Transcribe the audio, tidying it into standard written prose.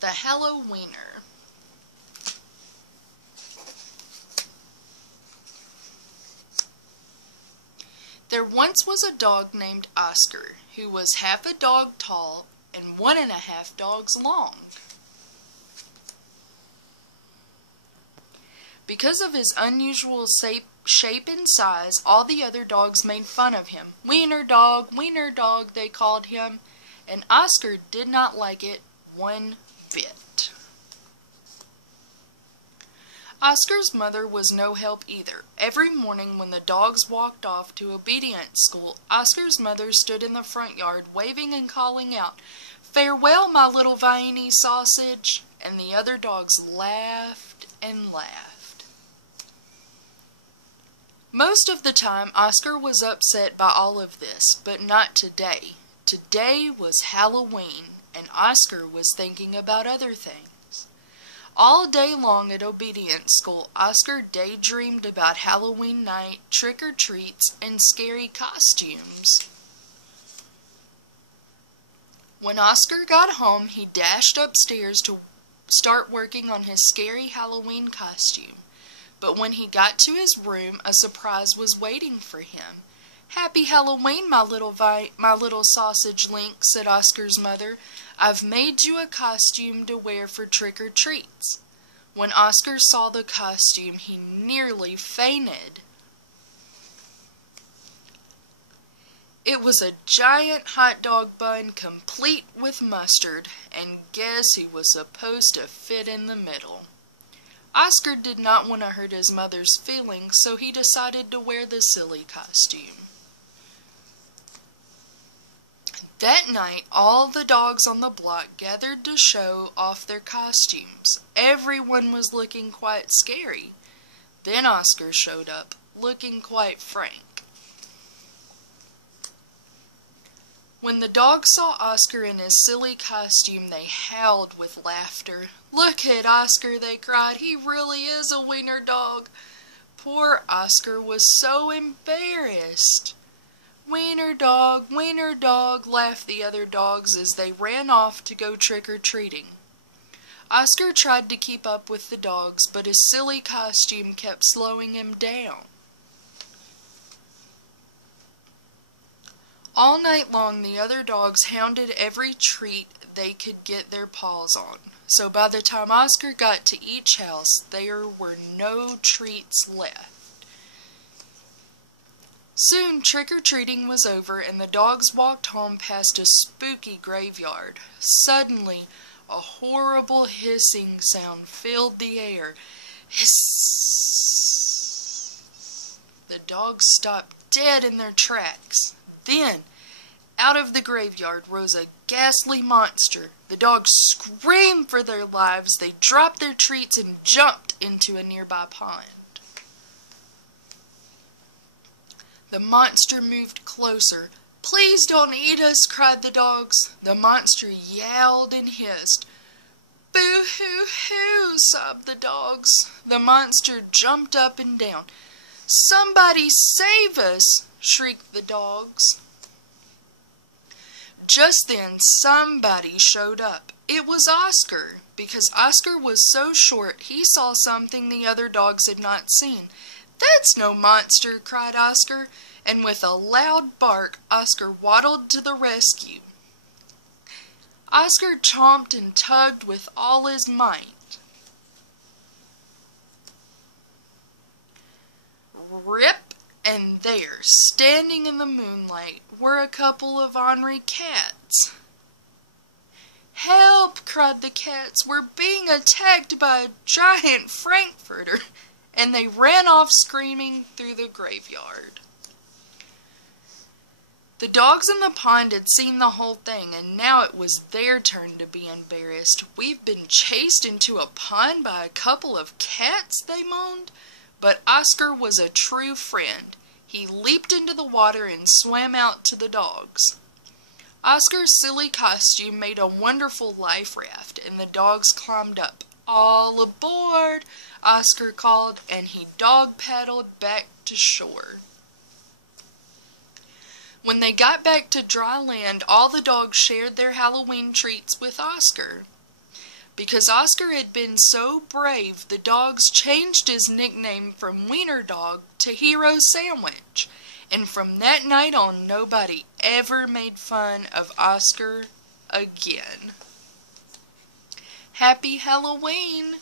The Hallo-Weiner. There once was a dog named Oscar, who was half a dog tall and 1.5 dogs long. Because of his unusual shape and size, all the other dogs made fun of him. Wiener dog, they called him, and Oscar did not like it one bit. Oscar's mother was no help either. Every morning when the dogs walked off to obedience school, Oscar's mother stood in the front yard waving and calling out, "Farewell, my little Viennese sausage," and the other dogs laughed and laughed. Most of the time, Oscar was upset by all of this, but not today. Today was Halloween, and Oscar was thinking about other things. All day long at obedience school, Oscar daydreamed about Halloween night, trick-or-treats, and scary costumes. When Oscar got home, he dashed upstairs to start working on his scary Halloween costume. But when he got to his room, a surprise was waiting for him. "Happy Halloween, my little sausage link," said Oscar's mother. "I've made you a costume to wear for trick-or-treats." When Oscar saw the costume, he nearly fainted. It was a giant hot dog bun complete with mustard, and guess who was supposed to fit in the middle? Oscar did not want to hurt his mother's feelings, so he decided to wear the silly costume. That night, all the dogs on the block gathered to show off their costumes. Everyone was looking quite scary. Then Oscar showed up, looking quite frank. When the dogs saw Oscar in his silly costume, they howled with laughter. "Look at Oscar," they cried. "He really is a wiener dog." Poor Oscar was so embarrassed. Wiener dog," laughed the other dogs as they ran off to go trick-or-treating. Oscar tried to keep up with the dogs, but his silly costume kept slowing him down. All night long, the other dogs hounded every treat they could get their paws on. So by the time Oscar got to each house, there were no treats left. Soon, trick-or-treating was over, and the dogs walked home past a spooky graveyard. Suddenly, a horrible hissing sound filled the air. Hiss! The dogs stopped dead in their tracks. Then, out of the graveyard rose a ghastly monster. The dogs screamed for their lives. They dropped their treats and jumped into a nearby pond. The monster moved closer. "Please don't eat us," cried the dogs. The monster yowled and hissed. "Boo-hoo-hoo," sobbed the dogs. The monster jumped up and down. "Somebody save us," shrieked the dogs. Just then, somebody showed up. It was Oscar. Because Oscar was so short, he saw something the other dogs had not seen. "That's no monster," cried Oscar, and with a loud bark, Oscar waddled to the rescue. Oscar chomped and tugged with all his might. Rip, and there, standing in the moonlight, were a couple of ornery cats. "Help!" cried the cats. "We're being attacked by a giant frankfurter," and they ran off screaming through the graveyard. The dogs in the pond had seen the whole thing, and now it was their turn to be embarrassed. "We've been chased into a pond by a couple of cats," they moaned. But Oscar was a true friend. He leaped into the water and swam out to the dogs. Oscar's silly costume made a wonderful life raft, and the dogs climbed up. "All aboard," Oscar called, and he dog-paddled back to shore. When they got back to dry land, all the dogs shared their Halloween treats with Oscar. Because Oscar had been so brave, the dogs changed his nickname from Wiener Dog to Hero Sandwich. And from that night on, nobody ever made fun of Oscar again. Happy Halloween!